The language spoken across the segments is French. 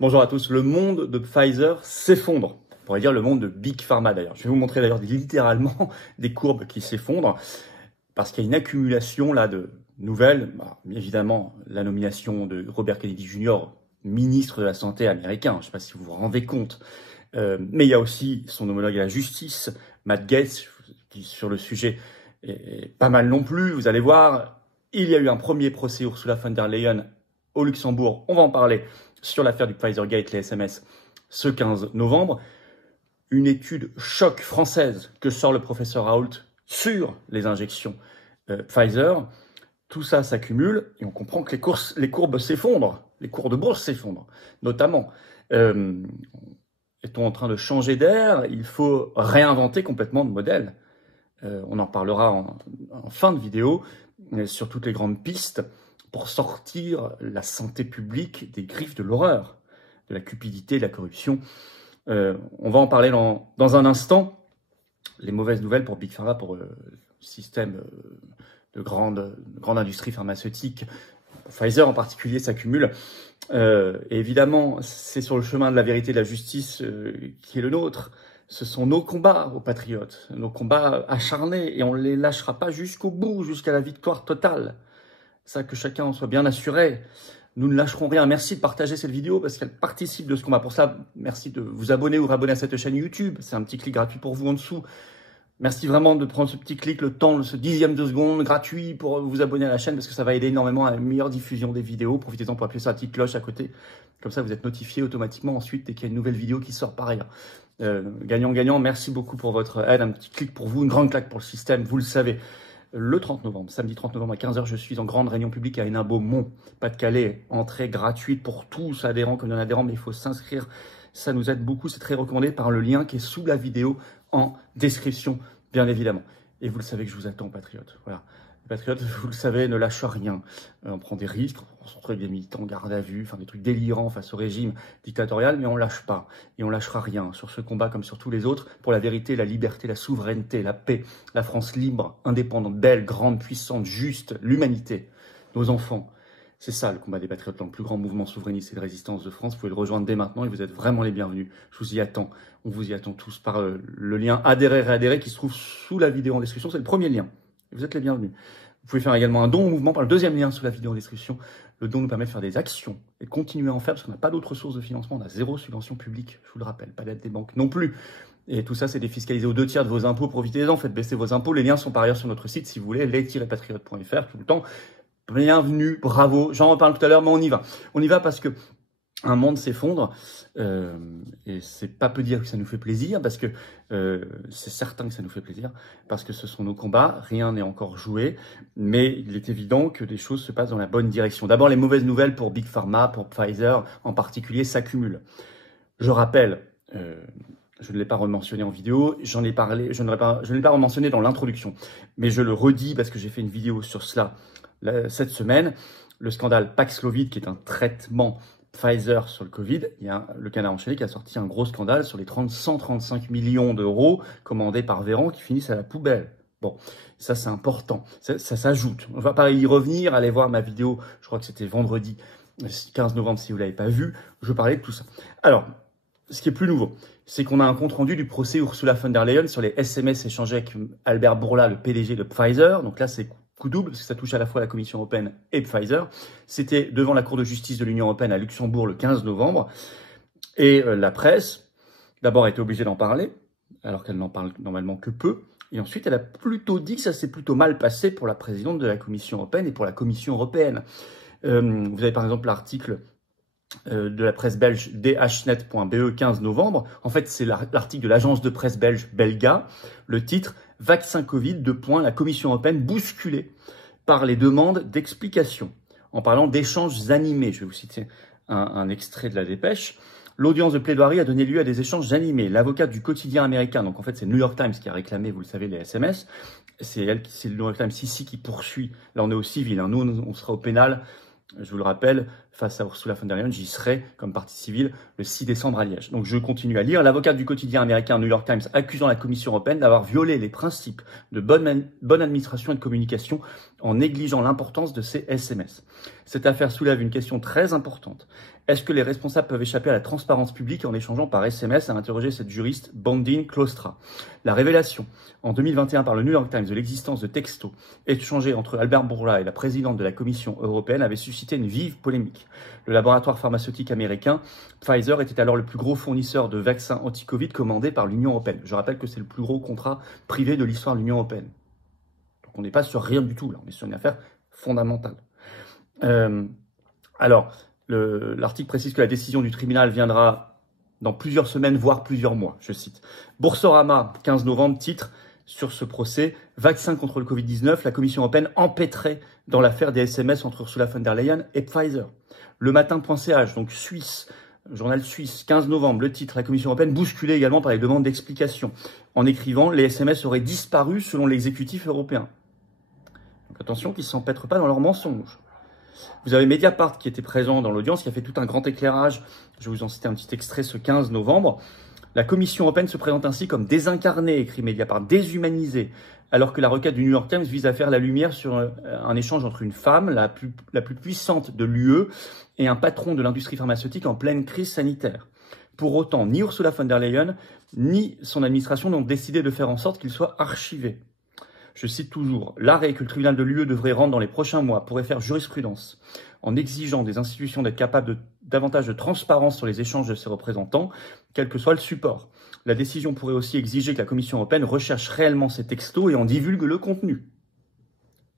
Bonjour à tous. Le monde de Pfizer s'effondre. On pourrait dire le monde de Big Pharma d'ailleurs. Je vais vous montrer d'ailleurs littéralement des courbes qui s'effondrent parce qu'il y a une accumulation là de nouvelles. Bien évidemment, la nomination de Robert Kennedy Jr., ministre de la Santé américain. Je ne sais pas si vous vous rendez compte. Mais il y a aussi son homologue à la justice, Matt Gaetz, qui sur le sujet est pas mal non plus. Vous allez voir, il y a eu un premier procès Ursula von der Leyen au Luxembourg. On va en parler sur l'affaire du Pfizer-Gate, les SMS, ce 15 novembre. Une étude choc française que sort le professeur Raoult sur les injections Pfizer. Tout ça s'accumule et on comprend que les courbes s'effondrent, les cours de bourse s'effondrent, notamment. Est-on en train de changer d'air? Il faut réinventer complètement de modèle. On en parlera en fin de vidéo sur toutes les grandes pistes pour sortir la santé publique des griffes de l'horreur, de la cupidité, de la corruption. On va en parler dans un instant. Les mauvaises nouvelles pour Big Pharma, pour le système de grande industrie pharmaceutique, Pfizer en particulier, s'accumule. Et évidemment, c'est sur le chemin de la vérité et de la justice qui est le nôtre. Ce sont nos combats aux patriotes, nos combats acharnés, et on ne les lâchera pas jusqu'au bout, jusqu'à la victoire totale. Ça, que chacun en soit bien assuré. Nous ne lâcherons rien. Merci de partager cette vidéo parce qu'elle participe de ce combat. Pour ça, merci de vous abonner ou rabonner à cette chaîne YouTube. C'est un petit clic gratuit pour vous en dessous. Merci vraiment de prendre ce petit clic, le temps, ce dixième de seconde gratuit pour vous abonner à la chaîne parce que ça va aider énormément à une meilleure diffusion des vidéos. Profitez-en pour appuyer sur la petite cloche à côté. Comme ça, vous êtes notifié automatiquement ensuite dès qu'il y a une nouvelle vidéo qui sort par ailleurs. Gagnant, merci beaucoup pour votre aide. Un petit clic pour vous, une grande claque pour le système, vous le savez. Le 30 novembre, samedi 30 novembre à 15h, je suis en grande réunion publique à Hénin-Beaumont, Pas-de-Calais. Entrée gratuite pour tous, adhérents comme non-adhérents, mais il faut s'inscrire. Ça nous aide beaucoup, c'est très recommandé par le lien qui est sous la vidéo en description, bien évidemment. Et vous le savez que je vous attends, patriotes. Voilà. Les patriotes, vous le savez, ne lâchent rien. On prend des risques, on se retrouve avec des militants en garde à vue, enfin des trucs délirants face au régime dictatorial, mais on lâche pas. Et on lâchera rien sur ce combat comme sur tous les autres pour la vérité, la liberté, la souveraineté, la paix, la France libre, indépendante, belle, grande, puissante, juste, l'humanité, nos enfants. C'est ça le combat des patriotes, le plus grand mouvement souverainiste et de résistance de France. Vous pouvez le rejoindre dès maintenant et vous êtes vraiment les bienvenus. Je vous y attends. On vous y attend tous par le lien adhérer, réadhérer qui se trouve sous la vidéo en description. C'est le premier lien. Vous êtes les bienvenus. Vous pouvez faire également un don au mouvement par le deuxième lien sous la vidéo en description. Le don nous permet de faire des actions et de continuer à en faire parce qu'on n'a pas d'autres sources de financement. On a 0 subvention publique, je vous le rappelle, pas d'aide des banques non plus. Et tout ça, c'est défiscalisé aux 2 tiers de vos impôts. Profitez-en, faites baisser vos impôts. Les liens sont par ailleurs sur notre site si vous voulez, les-patriotes.fr tout le temps. Bienvenue, bravo. J'en reparle tout à l'heure, mais on y va. On y va parce que un monde s'effondre et c'est pas peu dire que ça nous fait plaisir parce que c'est certain que ça nous fait plaisir parce que ce sont nos combats, rien n'est encore joué, mais il est évident que des choses se passent dans la bonne direction. D'abord, les mauvaises nouvelles pour Big Pharma, pour Pfizer en particulier, s'accumulent. Je rappelle, je ne l'ai pas rementionné en vidéo, j'en ai parlé, je ne l'ai pas rementionné dans l'introduction, mais je le redis parce que j'ai fait une vidéo sur cela cette semaine, le scandale Paxlovid qui est un traitement Pfizer sur le Covid, il y a le Canard enchaîné qui a sorti un gros scandale sur les 135 millions d'euros commandés par Véran qui finissent à la poubelle. Bon, ça c'est important, ça s'ajoute. On va pas y revenir, allez voir ma vidéo, je crois que c'était vendredi 15 novembre si vous l'avez pas vu, je parlais de tout ça. Alors, ce qui est plus nouveau, c'est qu'on a un compte-rendu du procès Ursula von der Leyen sur les SMS échangés avec Albert Bourla, le PDG de Pfizer, donc là c'est coup double, parce que ça touche à la fois la Commission européenne et Pfizer. C'était devant la Cour de justice de l'Union européenne à Luxembourg le 15 novembre. Et la presse, d'abord, a été obligée d'en parler, alors qu'elle n'en parle normalement que peu. Et ensuite, elle a plutôt dit que ça s'est plutôt mal passé pour la présidente de la Commission européenne et pour la Commission européenne. Vous avez par exemple l'article de la presse belge dhnet.be 15 novembre. En fait, c'est l'article de l'agence de presse belge Belga. Le titre « Vaccin Covid, la Commission européenne bousculée par les demandes d'explications » en parlant d'échanges animés. Je vais vous citer un extrait de la dépêche. L'audience de plaidoirie a donné lieu à des échanges animés. L'avocate du quotidien américain, donc en fait c'est le New York Times qui a réclamé, vous le savez, les SMS. C'est le New York Times ici qui poursuit. Là on est au civil, hein. Nous on sera au pénal. Je vous le rappelle, face à Ursula von der Leyen, j'y serai comme partie civile le 6 décembre à Liège. Donc je continue à lire. L'avocate du quotidien américain New York Times accusant la Commission européenne d'avoir violé les principes de bonne administration et de communication en négligeant l'importance de ces SMS. Cette affaire soulève une question très importante. Est-ce que les responsables peuvent échapper à la transparence publique en échangeant par SMS, a interrogé cette juriste Bondine Klostra. La révélation en 2021 par le New York Times de l'existence de textos échangés entre Albert Bourla et la présidente de la Commission européenne avait suscité une vive polémique. Le laboratoire pharmaceutique américain Pfizer était alors le plus gros fournisseur de vaccins anti-Covid commandé par l'Union européenne. Je rappelle que c'est le plus gros contrat privé de l'histoire de l'Union européenne. Donc on n'est pas sur rien du tout là, on est sur une affaire fondamentale. L'article précise que la décision du tribunal viendra dans plusieurs semaines, voire plusieurs mois, je cite. Boursorama, 15 novembre, titre sur ce procès, vaccin contre le Covid-19, la Commission européenne empêtrait dans l'affaire des SMS entre Ursula von der Leyen et Pfizer. Le matin.ch, donc suisse, journal suisse, 15 novembre, le titre, la Commission européenne bousculée également par les demandes d'explication, en écrivant « Les SMS auraient disparu selon l'exécutif européen ». Donc attention qu'ils ne s'empêtrent pas dans leurs mensonges. Vous avez Mediapart qui était présent dans l'audience, qui a fait tout un grand éclairage. Je vais vous en citer un petit extrait ce 15 novembre. La Commission européenne se présente ainsi comme désincarnée, écrit Mediapart, déshumanisée, alors que la requête du New York Times vise à faire la lumière sur un échange entre une femme, la plus puissante de l'UE, et un patron de l'industrie pharmaceutique en pleine crise sanitaire. Pour autant, ni Ursula von der Leyen, ni son administration n'ont décidé de faire en sorte qu'il soit archivé. Je cite toujours, l'arrêt que le tribunal de l'UE devrait rendre dans les prochains mois pourrait faire jurisprudence en exigeant des institutions d'être capables davantage de transparence sur les échanges de ses représentants, quel que soit le support. La décision pourrait aussi exiger que la Commission européenne recherche réellement ces textos et en divulgue le contenu.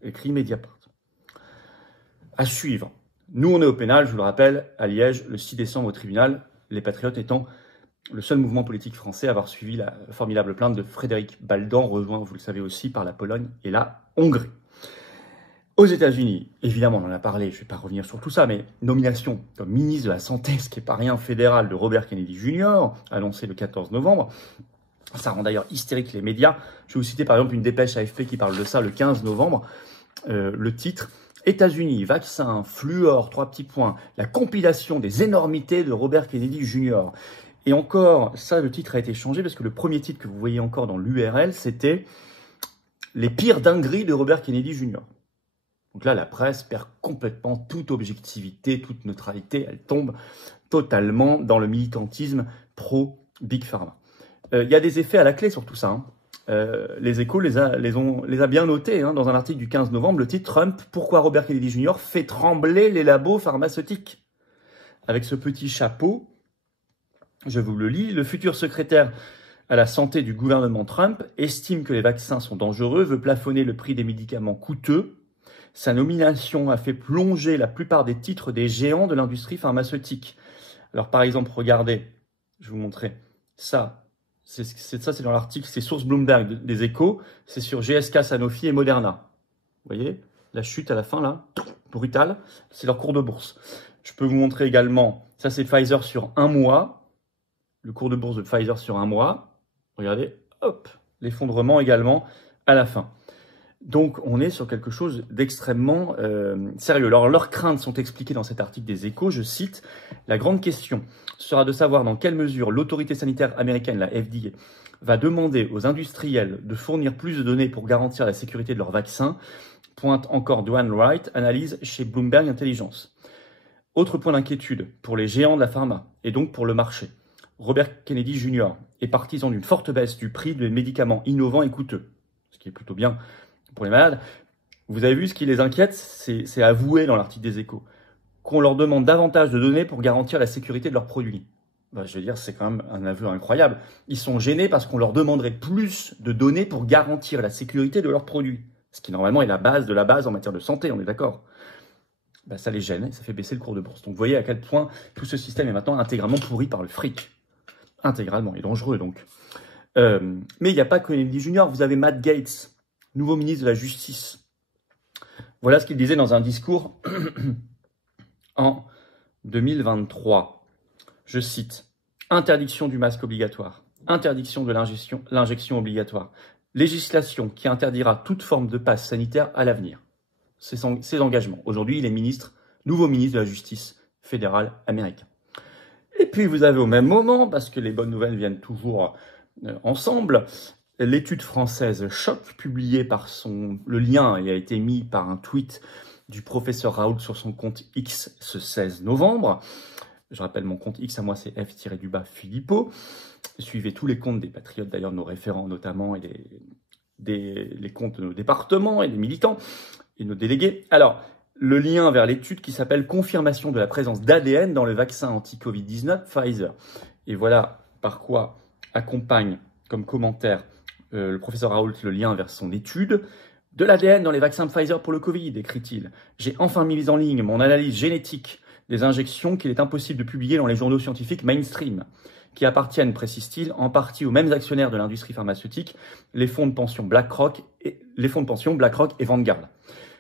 Écrit Mediapart. À suivre. Nous, on est au pénal, je vous le rappelle, à Liège, le 6 décembre au tribunal, les Patriotes étant le seul mouvement politique français à avoir suivi la formidable plainte de Frédéric Baldan, rejoint, vous le savez aussi, par la Pologne et la Hongrie. Aux États-Unis, évidemment, on en a parlé, je ne vais pas revenir sur tout ça, mais nomination comme ministre de la Santé, ce qui n'est pas rien, fédéral, de Robert Kennedy Jr., annoncé le 14 novembre. Ça rend d'ailleurs hystérique les médias. Je vais vous citer par exemple une dépêche AFP qui parle de ça le 15 novembre. Le titre « États-Unis, vaccin, fluor, 3 petits points, la compilation des énormités de Robert Kennedy Jr. » Et encore, ça, le titre a été changé parce que le premier titre que vous voyez encore dans l'URL, c'était « Les pires dingueries de Robert Kennedy Jr. » Donc là, la presse perd complètement toute objectivité, toute neutralité. Elle tombe totalement dans le militantisme pro-Big Pharma. Il y a des effets à la clé sur tout ça. Les Échos les a bien notés dans un article du 15 novembre. Le titre « Trump, pourquoi Robert Kennedy Jr. fait trembler les labos pharmaceutiques ?» Avec ce petit chapeau, je vous le lis, le futur secrétaire à la santé du gouvernement Trump estime que les vaccins sont dangereux, veut plafonner le prix des médicaments coûteux. Sa nomination a fait plonger la plupart des titres des géants de l'industrie pharmaceutique. Alors par exemple, regardez, je vais vous montrer ça. C'est dans l'article, c'est source Bloomberg des Échos, c'est sur GSK, Sanofi et Moderna. Vous voyez, la chute à la fin là, brutale, c'est leur cours de bourse. Je peux vous montrer également, ça c'est Pfizer sur un mois, le cours de bourse de Pfizer sur un mois. Regardez, hop, l'effondrement également à la fin. Donc, on est sur quelque chose d'extrêmement sérieux. Alors, leurs craintes sont expliquées dans cet article des Échos. Je cite, « La grande question sera de savoir dans quelle mesure l'autorité sanitaire américaine, la FDA, va demander aux industriels de fournir plus de données pour garantir la sécurité de leurs vaccins », pointe encore Dwayne Wright, analyse chez Bloomberg Intelligence. Autre point d'inquiétude pour les géants de la pharma et donc pour le marché. Robert Kennedy Jr. est partisan d'une forte baisse du prix des médicaments innovants et coûteux, ce qui est plutôt bien pour les malades. Vous avez vu, ce qui les inquiète, c'est avoué dans l'article des Échos, qu'on leur demande davantage de données pour garantir la sécurité de leurs produits. Je veux dire, c'est quand même un aveu incroyable. Ils sont gênés parce qu'on leur demanderait plus de données pour garantir la sécurité de leurs produits, ce qui normalement est la base de la base en matière de santé, on est d'accord. Ça les gêne et ça fait baisser le cours de bourse. Donc vous voyez à quel point tout ce système est maintenant intégralement pourri par le fric. Intégralement, et dangereux donc. Mais il n'y a pas que Kennedy Jr., vous avez Matt Gaetz, nouveau ministre de la Justice. Voilà ce qu'il disait dans un discours en 2023. Je cite, « Interdiction du masque obligatoire, interdiction de l'injection obligatoire, législation qui interdira toute forme de passe sanitaire à l'avenir. » Ses engagements. Aujourd'hui, il est nouveau ministre de la Justice fédérale américain. Et puis, vous avez au même moment, parce que les bonnes nouvelles viennent toujours ensemble, l'étude française Choc, publiée par le lien et a été mis par un tweet du professeur Raoult sur son compte X ce 16 novembre. Je rappelle mon compte X à moi, c'est F-Philippot. Suivez tous les comptes des patriotes, d'ailleurs, nos référents notamment, et les comptes de nos départements et des militants et nos délégués. Alors, le lien vers l'étude qui s'appelle « Confirmation de la présence d'ADN dans le vaccin anti-Covid-19 Pfizer ». Et voilà par quoi accompagne comme commentaire le professeur Raoult le lien vers son étude. « De l'ADN dans les vaccins Pfizer pour le Covid », écrit-il. « J'ai enfin mis en ligne mon analyse génétique des injections qu'il est impossible de publier dans les journaux scientifiques mainstream, qui appartiennent, précise-t-il, en partie aux mêmes actionnaires de l'industrie pharmaceutique, les fonds de pension BlackRock et Vanguard.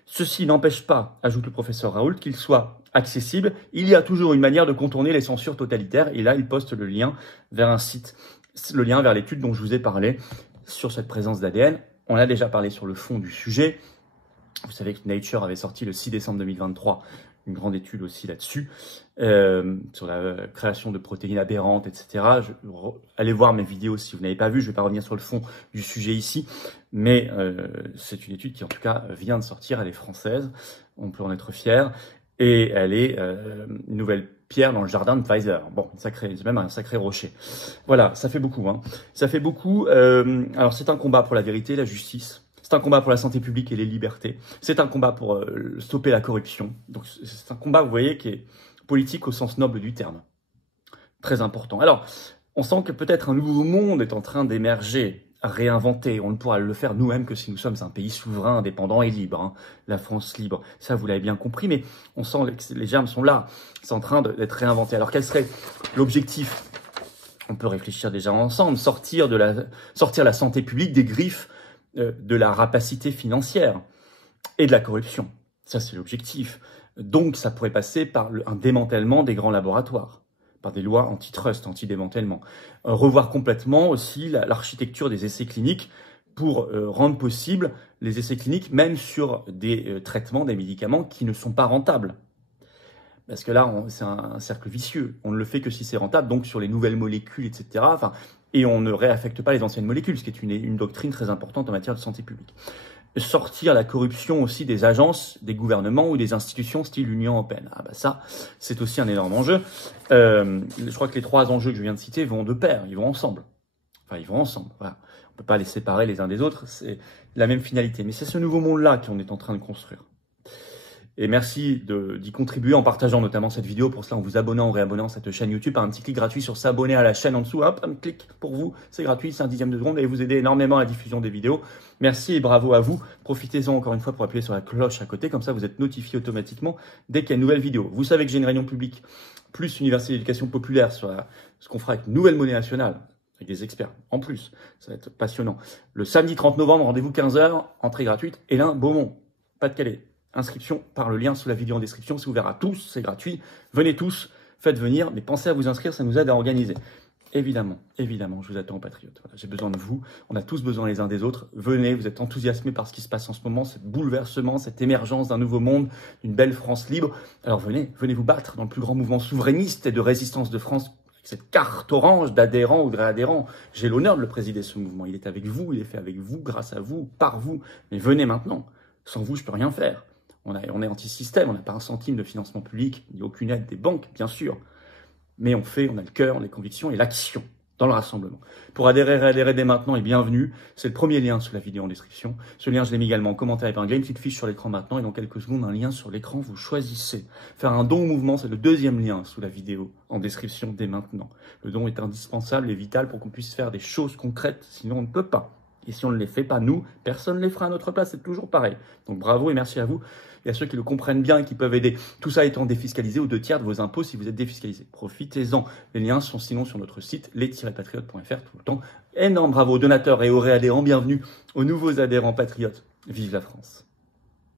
Ceci n'empêche pas, ajoute le professeur Raoult, qu'il soit accessible. Il y a toujours une manière de contourner les censures totalitaires. » Et là, il poste le lien vers un site, le lien vers l'étude dont je vous ai parlé sur cette présence d'ADN. On a déjà parlé sur le fond du sujet. Vous savez que Nature avait sorti le 6 décembre 2023 une grande étude aussi là-dessus, sur la création de protéines aberrantes, etc. Allez voir mes vidéos si vous n'avez pas vu, je ne vais pas revenir sur le fond du sujet ici, mais c'est une étude qui en tout cas vient de sortir, elle est française, on peut en être fier, et elle est une nouvelle pierre dans le jardin de Pfizer. Bon, c'est même un sacré rocher. Voilà, ça fait beaucoup, hein. Ça fait beaucoup. Alors c'est un combat pour la vérité, la justice. C'est un combat pour la santé publique et les libertés. C'est un combat pour stopper la corruption. Donc c'est un combat, vous voyez, qui est politique au sens noble du terme. Très important. Alors, on sent que peut-être un nouveau monde est en train d'émerger, réinventer. On ne pourra le faire nous-mêmes que si nous sommes un pays souverain, indépendant et libre. Hein. La France libre. Ça, vous l'avez bien compris, mais on sent que les germes sont là. C'est en train d'être réinventé. Alors, quel serait l'objectif? On peut réfléchir déjà ensemble. Sortir la santé publique des griffes de la rapacité financière et de la corruption. Ça, c'est l'objectif. Donc, ça pourrait passer par un démantèlement des grands laboratoires, par des lois antitrust, anti-démantèlement. Revoir complètement aussi l'architecture des essais cliniques pour rendre possible les essais cliniques, même sur des traitements, des médicaments qui ne sont pas rentables. Parce que là, c'est un cercle vicieux. On ne le fait que si c'est rentable, donc sur les nouvelles molécules, etc. Enfin, et on ne réaffecte pas les anciennes molécules, ce qui est une doctrine très importante en matière de santé publique. Sortir la corruption aussi des agences, des gouvernements ou des institutions style l'Union européenne. Ah bah ça, c'est aussi un énorme enjeu. Je crois que les trois enjeux que je viens de citer vont de pair, ils vont ensemble. Enfin, ils vont ensemble, voilà. On peut pas les séparer les uns des autres, c'est la même finalité. Mais c'est ce nouveau monde-là qu'on est en train de construire. Et merci d'y contribuer en partageant notamment cette vidéo. Pour cela, en vous abonnant ou réabonnant à cette chaîne YouTube, par un petit clic gratuit sur s'abonner à la chaîne en dessous. Hop, un clic pour vous, c'est gratuit, c'est un dixième de seconde et vous aidez énormément à la diffusion des vidéos. Merci et bravo à vous. Profitez-en encore une fois pour appuyer sur la cloche à côté, comme ça vous êtes notifié automatiquement dès qu'il y a une nouvelle vidéo. Vous savez que j'ai une réunion publique plus Université d'éducation populaire sur ce qu'on fera avec Nouvelle Monnaie Nationale, avec des experts en plus. Ça va être passionnant. Le samedi 30 novembre, rendez-vous 15 h, entrée gratuite, Hélin Beaumont, Pas-de-Calais. Inscription par le lien sous la vidéo en description, c'est ouvert à tous, c'est gratuit. Venez tous, faites venir, mais pensez à vous inscrire, ça nous aide à organiser. Évidemment, évidemment, je vous attends, patriotes. Voilà, j'ai besoin de vous, on a tous besoin les uns des autres. Venez, vous êtes enthousiasmés par ce qui se passe en ce moment, ce bouleversement, cette émergence d'un nouveau monde, d'une belle France libre. Alors venez vous battre dans le plus grand mouvement souverainiste et de résistance de France, avec cette carte orange d'adhérents ou de réadhérents. J'ai l'honneur de le présider, ce mouvement. Il est avec vous, il est fait avec vous, grâce à vous, par vous. Mais venez maintenant. Sans vous, je peux rien faire. On est anti-système, on n'a pas un centime de financement public, ni aucune aide des banques, bien sûr. Mais on a le cœur, les convictions et l'action dans le rassemblement. Pour adhérer dès maintenant et bienvenue, c'est le premier lien sous la vidéo en description. Ce lien, je l'ai mis également en commentaire épinglé, une petite fiche sur l'écran maintenant et dans quelques secondes, un lien sur l'écran, vous choisissez. Faire un don au mouvement, c'est le deuxième lien sous la vidéo en description dès maintenant. Le don est indispensable et vital pour qu'on puisse faire des choses concrètes, sinon on ne peut pas. Et si on ne les fait pas, nous, personne ne les fera à notre place, c'est toujours pareil. Donc bravo et merci à vous. Et à ceux qui le comprennent bien et qui peuvent aider. Tout ça étant défiscalisé aux 2/3 de vos impôts si vous êtes défiscalisé. Profitez-en. Les liens sont sinon sur notre site, les-patriotes.fr tout le temps. Énorme bravo aux donateurs et aux réadhérents. Bienvenue aux nouveaux adhérents patriotes. Vive la France.